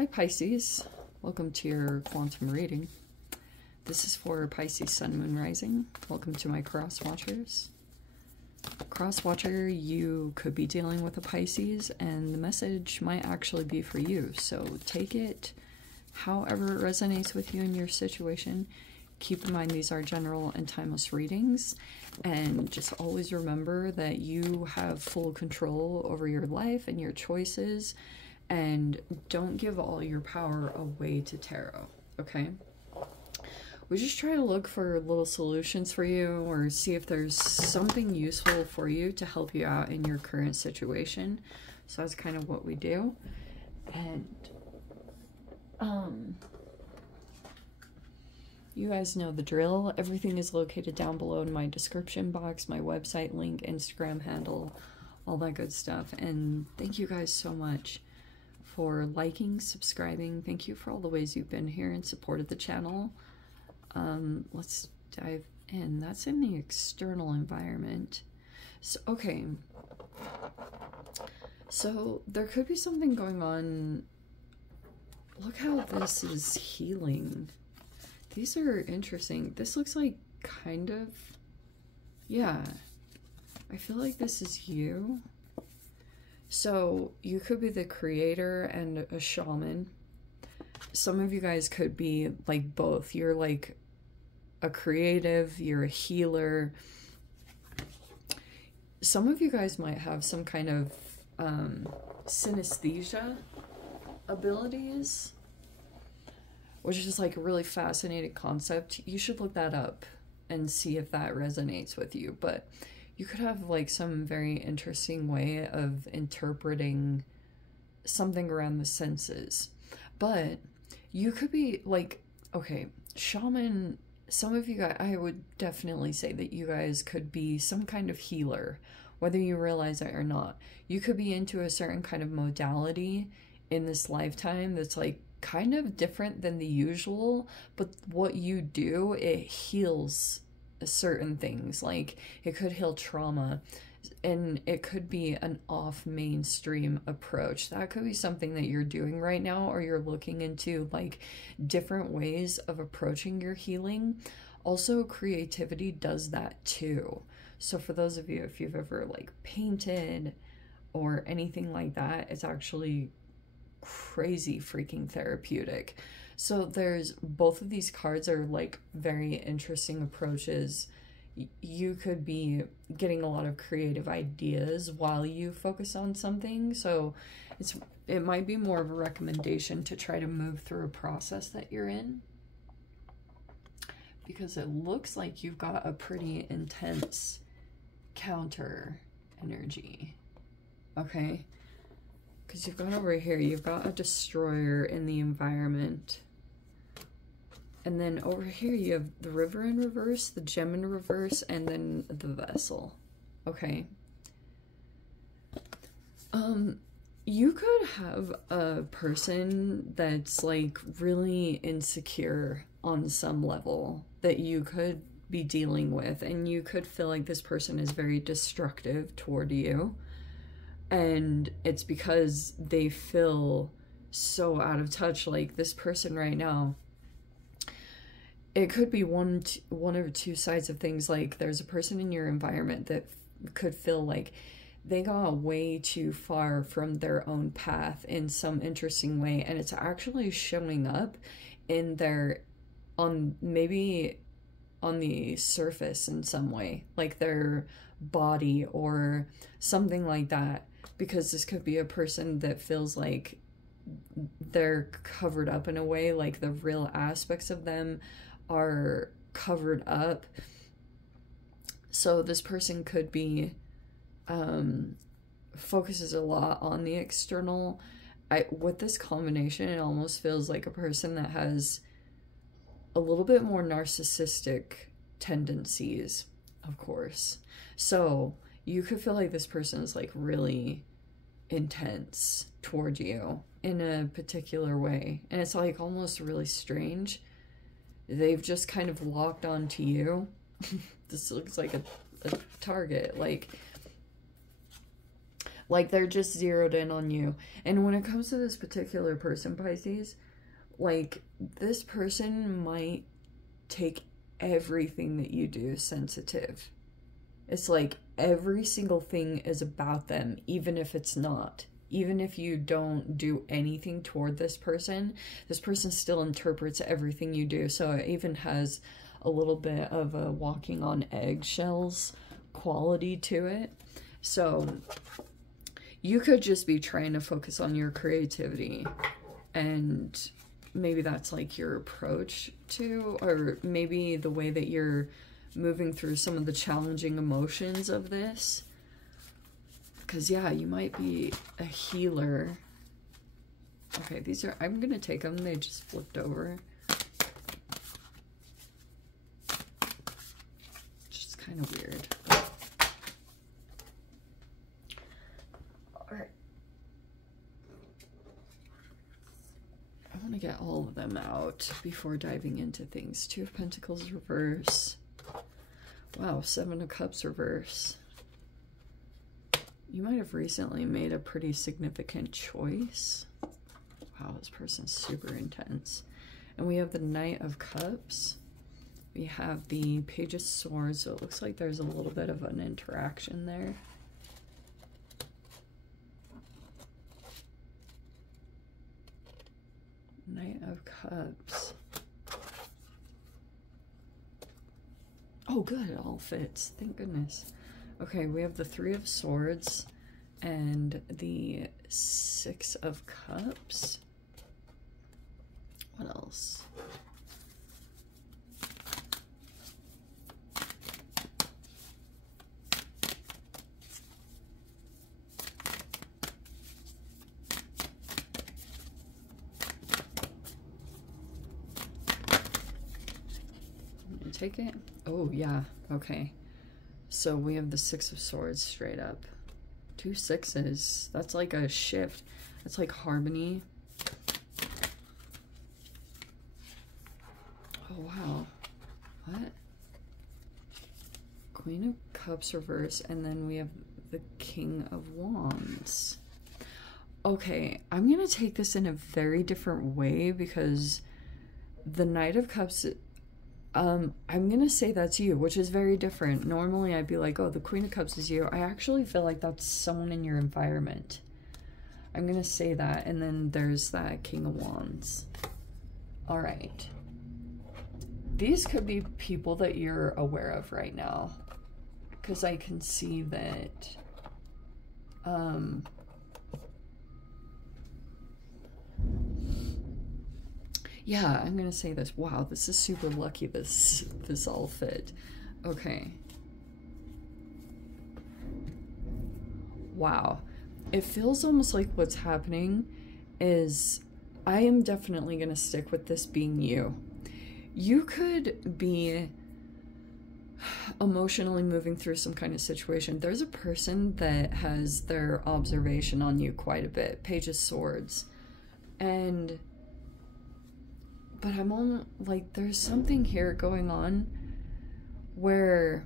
Hi Pisces, welcome to your quantum reading. This is for Pisces Sun, Moon, Rising. Welcome to my cross watchers. Cross watcher, you could be dealing with a Pisces and the message might actually be for you. So take it however it resonates with you in your situation. Keep in mind these are general and timeless readings, and just always remember that you have full control over your life and your choices, and don't give all your power away to tarot, okay? We just try to look for little solutions for you, or see if there's something useful for you to help you out in your current situation. So that's kind of what we do. And you guys know the drill. Everything is located down below in my description box, my website link, Instagram handle, all that good stuff. And thank you guys so much for liking, subscribing. Thank you for all the ways you've been here and supported the channel. Let's dive in. That's in the external environment. So, okay. So there could be something going on. Look how this is healing. These are interesting. This looks like kind of, yeah, I feel like this is you. So you could be the creator and a shaman. Some of you guys could be like both. You're like a creative, you're a healer. Some of you guys might have some kind of synesthesia abilities, which is like a really fascinating concept. You should look that up and see if that resonates with you. But you could have like some very interesting way of interpreting something around the senses. But you could be like, okay, shaman, some of you guys, I would definitely say that you guys could be some kind of healer, whether you realize it or not. You could be into a certain kind of modality in this lifetime that's like kind of different than the usual, but what you do, it heals certain things. Like it could heal trauma, and it could be an off mainstream approach. That could be something that you're doing right now, or you're looking into like different ways of approaching your healing. Also, creativity does that too. So for those of you, if you've ever like painted or anything like that, it's actually crazy freaking therapeutic. So there's both of these cards are like very interesting approaches. You could be getting a lot of creative ideas while you focus on something. So it might be more of a recommendation to try to move through a process that you're in, because it looks like you've got a pretty intense counter energy. Okay, because you've got over here, you've got a destroyer in the environment. And then over here, you have the river in reverse, the gem in reverse, and then the vessel. Okay. You could have a person that's like really insecure on some level that you could be dealing with, and you could feel like this person is very destructive toward you. And it's because they feel so out of touch. Like this person right now, it could be one or two sides of things. Like there's a person in your environment that could feel like they got way too far from their own path in some interesting way, and it's actually showing up in their, maybe on the surface in some way, like their body or something like that. Because this could be a person that feels like they're covered up in a way, like the real aspects of them are covered up. So this person could be focuses a lot on the external. With this combination, it almost feels like a person that has a little bit more narcissistic tendencies, of course. So you could feel like this person is like really intense toward you in a particular way, and it's like almost really strange. They've just kind of locked onto you. This looks like a target. Like Like, they're just zeroed in on you. And when it comes to this particular person, Pisces, like, this person might take everything that you do sensitive. It's like every single thing is about them, even if it's not. Even if you don't do anything toward this person still interprets everything you do. So it even has a little bit of a walking on eggshells quality to it. So you could just be trying to focus on your creativity, and maybe that's like your approach to, or maybe the way that you're moving through some of the challenging emotions of this. Because, yeah, you might be a healer. Okay, these are, I'm going to take them. They just flipped over. Just kind of weird. Alright. I want to get all of them out before diving into things. Two of Pentacles reverse. Wow, Seven of Cups reverse. You might have recently made a pretty significant choice. Wow, this person's super intense. And we have the Knight of Cups. We have the Page of Swords, so it looks like there's a little bit of an interaction there. Knight of Cups. Oh, good, it all fits. Thank goodness. Okay, we have the Three of Swords and the Six of Cups. What else? Take it? Oh, yeah. Okay. So we have the Six of Swords straight up. Two sixes. That's like a shift. That's like harmony. Oh, wow. What? Queen of Cups reverse. And then we have the King of Wands. Okay. I'm going to take this in a very different way because the Knight of Cups... I'm gonna say that's you, which is very different. Normally I'd be like, oh, the Queen of Cups is you. I actually feel like that's someone in your environment. I'm gonna say that, and then there's that King of Wands. All right. These could be people that you're aware of right now, because I can see that yeah, I'm gonna say this. Wow, this is super lucky this all fit. Okay. Wow. It feels almost like what's happening is I am definitely gonna stick with this being you. You could be emotionally moving through some kind of situation. There's a person that has their observation on you quite a bit. Page of Swords. But I'm on, like, there's something here going on where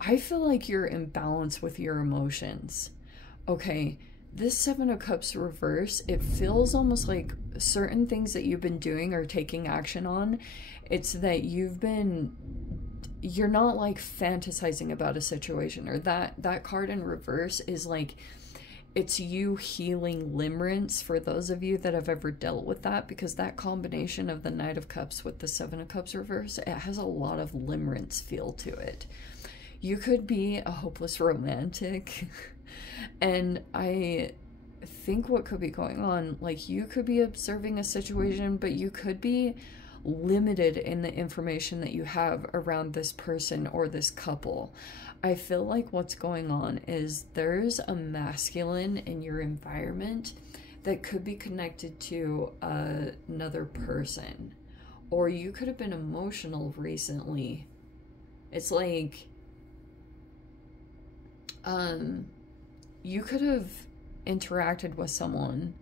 I feel like you're in balance with your emotions. Okay, this Seven of Cups reverse, it feels almost like certain things that you've been doing or taking action on, it's that you're not like fantasizing about a situation, or that card in reverse is like, it's you healing limerence for those of you that have ever dealt with that, because that combination of the Knight of Cups with the Seven of Cups reverse, it has a lot of limerence feel to it. You could be a hopeless romantic, and I think what could be going on, like, you could be observing a situation, but you could be limited in the information that you have around this person or this couple. I feel like what's going on is there's a masculine in your environment that could be connected to another person, or you could have been emotional recently. It's like you could have interacted with someone,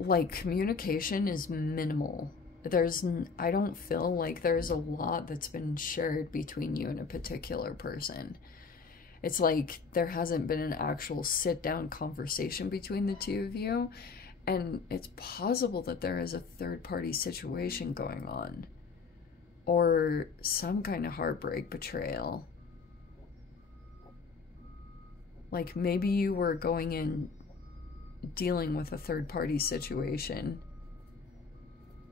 like, communication is minimal. I don't feel like there's a lot that's been shared between you and a particular person. It's like there hasn't been an actual sit-down conversation between the two of you. And it's possible that there is a third-party situation going on. Or some kind of heartbreak, betrayal. Like maybe you were going in dealing with a third-party situation.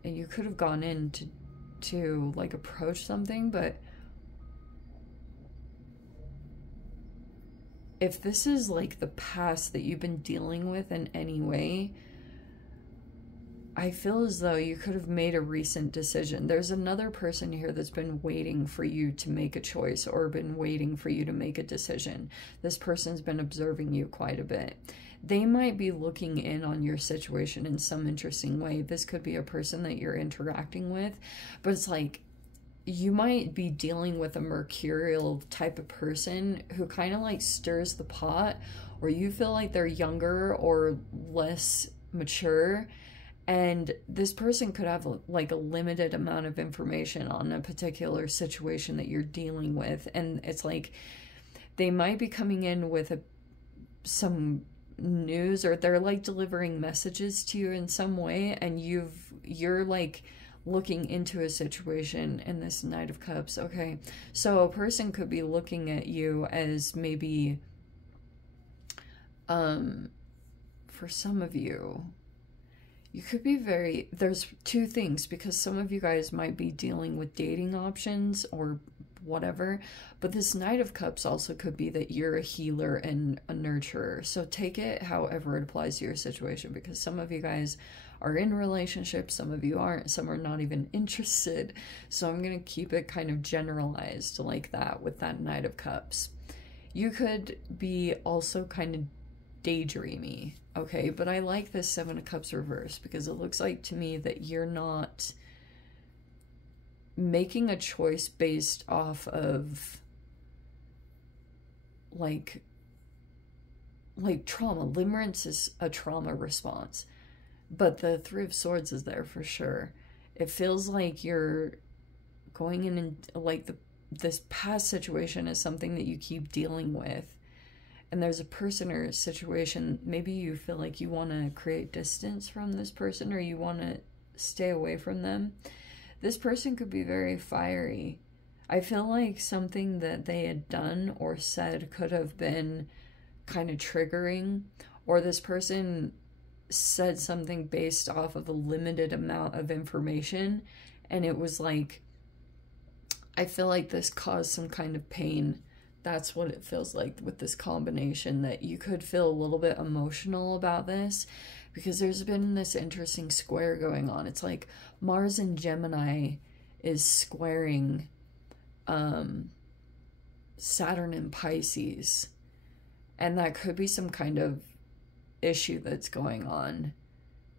And you could have gone in to like approach something, but if this is like the past that you've been dealing with in any way, I feel as though you could have made a recent decision. There's another person here that's been waiting for you to make a choice or been waiting for you to make a decision. This person's been observing you quite a bit. They might be looking in on your situation in some interesting way. This could be a person that you're interacting with, but it's like you might be dealing with a mercurial type of person who kind of like stirs the pot, or you feel like they're younger or less mature. And this person could have like a limited amount of information on a particular situation that you're dealing with. And it's like they might be coming in with some news, or they're like delivering messages to you in some way. And you're like looking into a situation in this Knight of Cups. Okay, so a person could be looking at you as maybe, for some of you, you could be there's two things, because some of you guys might be dealing with dating options or whatever, but this Knight of Cups also could be that you're a healer and a nurturer. So take it however it applies to your situation, because some of you guys are in relationships, some of you aren't, some are not even interested. So I'm going to keep it kind of generalized like that with that Knight of Cups. You could be also kind of daydreamy, okay? But I like this Seven of Cups reverse, because it looks like to me that you're not making a choice based off of like trauma. Limerence is a trauma response, but the Three of Swords is there for sure. It feels like you're going in and like this past situation is something that you keep dealing with, and there's a person or a situation, maybe you feel like you want to create distance from this person, or you want to stay away from them. This person could be very fiery. I feel like something that they had done or said could have been kind of triggering, or this person said something based off of a limited amount of information, and it was like, I feel like this caused some kind of pain. That's what it feels like with this combination, that you could feel a little bit emotional about this, because there's been this interesting square going on. It's like Mars in Gemini is squaring Saturn in Pisces, and that could be some kind of issue that's going on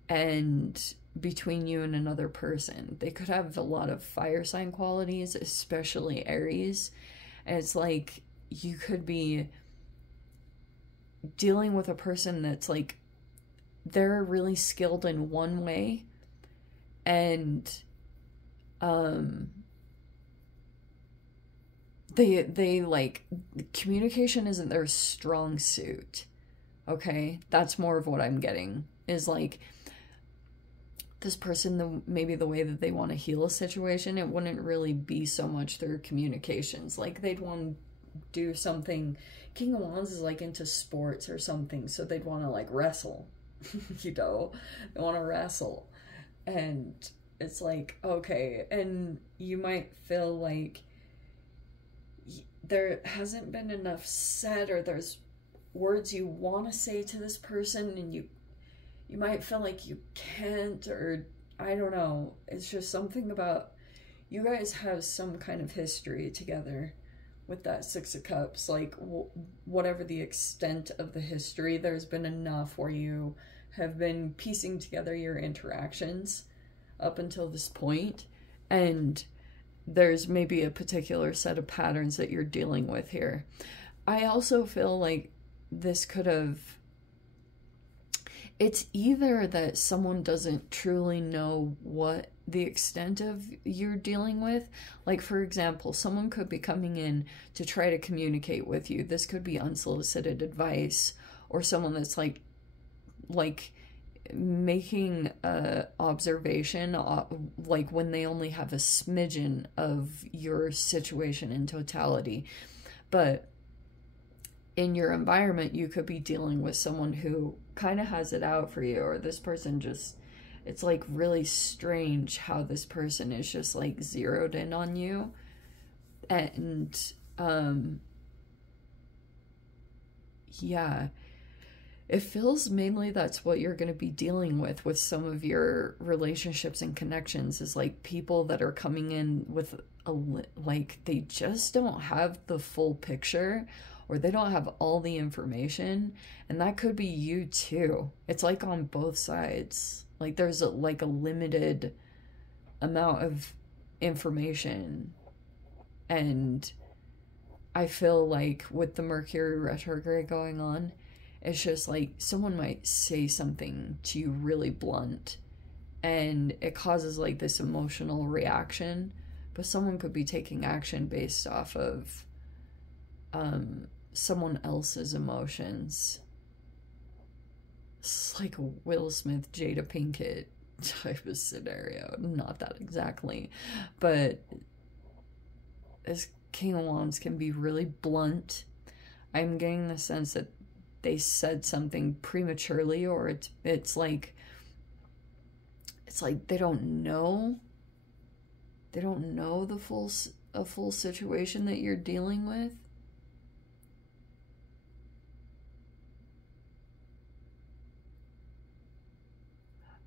and between you and another person. They could have a lot of fire sign qualities, especially Aries, and it's like you could be dealing with a person that's like, they're really skilled in one way, and they like, communication isn't their strong suit. Okay, that's more of what I'm getting, is like this person, maybe the way that they want to heal a situation, it wouldn't really be so much through communications. Like they'd want to do something. King of Wands is like into sports or something, so they'd want to like wrestle. You know, they want to wrestle, and it's like, okay, and you might feel like there hasn't been enough said, or there's words you want to say to this person and you might feel like you can't, or I don't know. It's just something about you guys have some kind of history together with that Six of Cups. Like whatever the extent of the history, there's been enough where you have been piecing together your interactions up until this point, and there's maybe a particular set of patterns that you're dealing with here. I also feel like this could have, it's either that someone doesn't truly know what the extent of you're dealing with. Like, for example, someone could be coming in to try to communicate with you. This could be unsolicited advice, or someone that's like making a observation, like when they only have a smidgen of your situation in totality. But in your environment, you could be dealing with someone who kind of has it out for you, or this person just, it's like really strange how this person is just like zeroed in on you. And yeah, it feels mainly that's what you're going to be dealing with some of your relationships and connections, is like people that are coming in with like they just don't have the full picture, or they don't have all the information. And that could be you too. It's like on both sides. Like there's like a limited amount of information. And I feel like with the Mercury retrograde going on, it's just like someone might say something to you really blunt, and it causes like this emotional reaction, but someone could be taking action based off of someone else's emotions. It's like a Will Smith, Jada Pinkett type of scenario. Not that exactly, but this King of Wands can be really blunt. I'm getting the sense that they said something prematurely, or it's like they don't know the full situation that you're dealing with.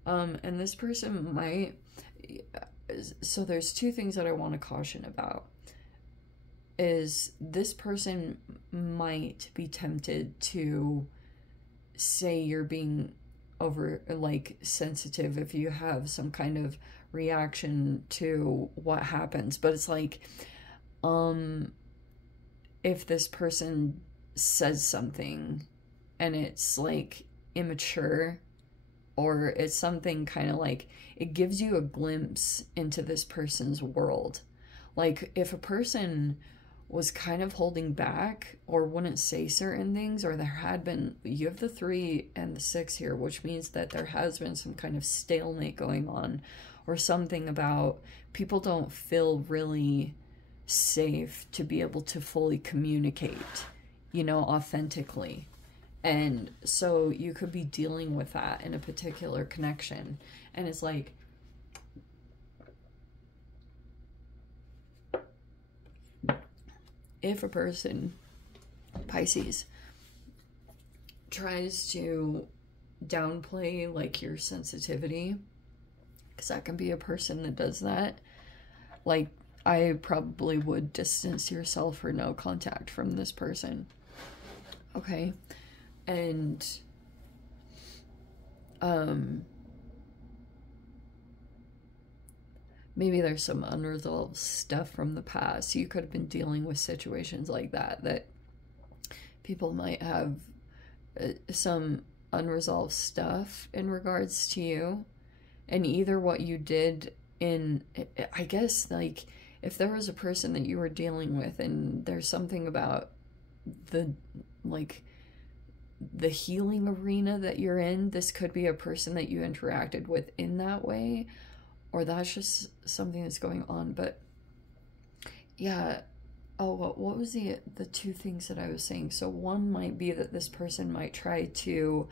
And this person might, so there's two things that I want to caution about. Is this person might be tempted to say you're being over like sensitive if you have some kind of reaction to what happens. But it's like, if this person says something and it's like immature, or it's something kind of like, it gives you a glimpse into this person's world. Like if a person was kind of holding back or wouldn't say certain things, or there had been, you have the 3 and the 6 here, which means that there has been some kind of stalemate going on, or something about people don't feel really safe to be able to fully communicate, you know, authentically. And so you could be dealing with that in a particular connection. And it's like, if a person, Pisces, tries to downplay like your sensitivity, because that can be a person that does that, like I probably would distance yourself or no contact from this person. Okay. And maybe there's some unresolved stuff from the past. You could have been dealing with situations like that people might have some unresolved stuff in regards to you. And either what you did in, I guess, like, if there was a person that you were dealing with and there's something about the, like, the healing arena that you're in, this could be a person that you interacted with in that way, or that's just something that's going on. But yeah, oh, what was the 2 things that I was saying? So one might be that this person might try to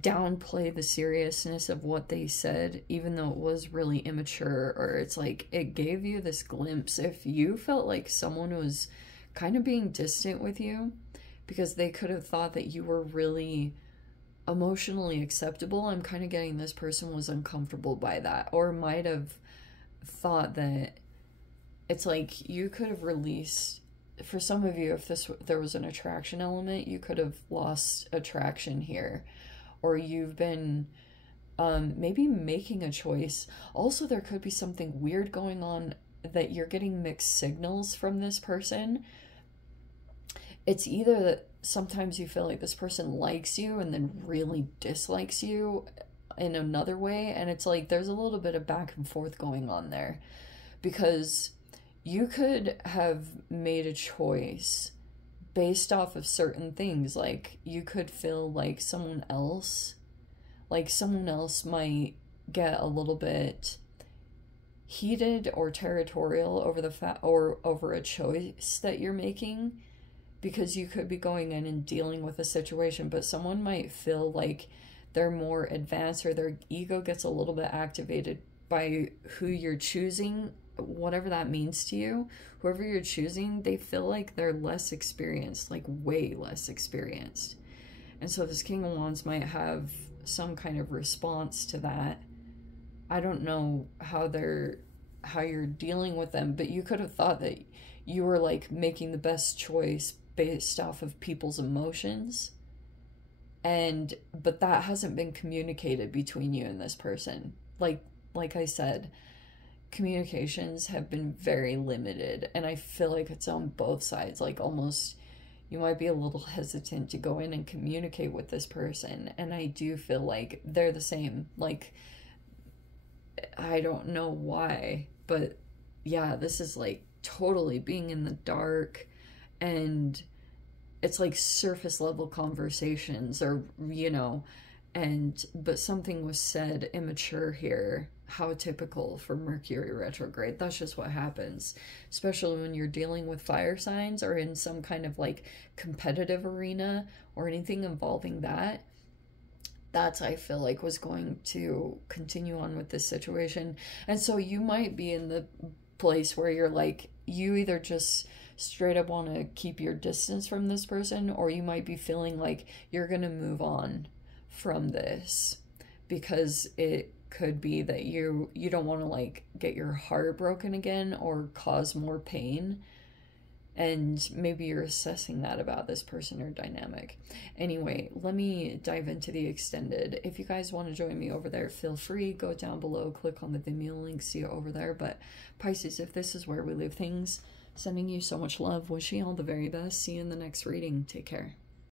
downplay the seriousness of what they said, even though it was really immature, or it's like it gave you this glimpse. If you felt like someone was kind of being distant with you because they could have thought that you were really emotionally acceptable, I'm kind of getting this person was uncomfortable by that, or might have thought that it's like you could have released, for some of you, if there was an attraction element, you could have lost attraction here, or you've been maybe making a choice. Also, there could be something weird going on that you're getting mixed signals from this person. It's either that sometimes you feel like this person likes you and then really dislikes you in another way. And it's like there's a little bit of back and forth going on there, because you could have made a choice based off of certain things. Like you could feel like someone else might get a little bit heated or territorial over over a choice that you're making, because you could be going in and dealing with a situation, but someone might feel like they're more advanced, or their ego gets a little bit activated by who you're choosing, whatever that means to you. Whoever you're choosing, they feel like they're less experienced, like way less experienced. And so this King of Wands might have some kind of response to that. I don't know how you're dealing with them, but you could have thought that you were like making the best choice based off of people's emotions, but that hasn't been communicated between you and this person. Like I said, communications have been very limited, and I feel like it's on both sides. Like almost you might be a little hesitant to go in and communicate with this person, and I do feel like they're the same. Like, I don't know why, but yeah, this is like totally being in the dark, and it's like surface level conversations, or but something was said immature here. How typical for Mercury retrograde. That's just what happens, especially when you're dealing with fire signs or in some kind of like competitive arena or anything involving that. That's, I feel like, was going to continue on with this situation. And so you might be in the place where you're like, you either just straight up want to keep your distance from this person, or you might be feeling like you're going to move on from this, because it could be that you don't want to like get your heart broken again or cause more pain. And maybe you're assessing that about this person or dynamic. Anyway, let me dive into the extended. If you guys want to join me over there, feel free. Go down below, click on the Vimeo link, see it over there. But Pisces, if this is where we leave things, sending you so much love, wishing you all the very best. See you in the next reading. Take care.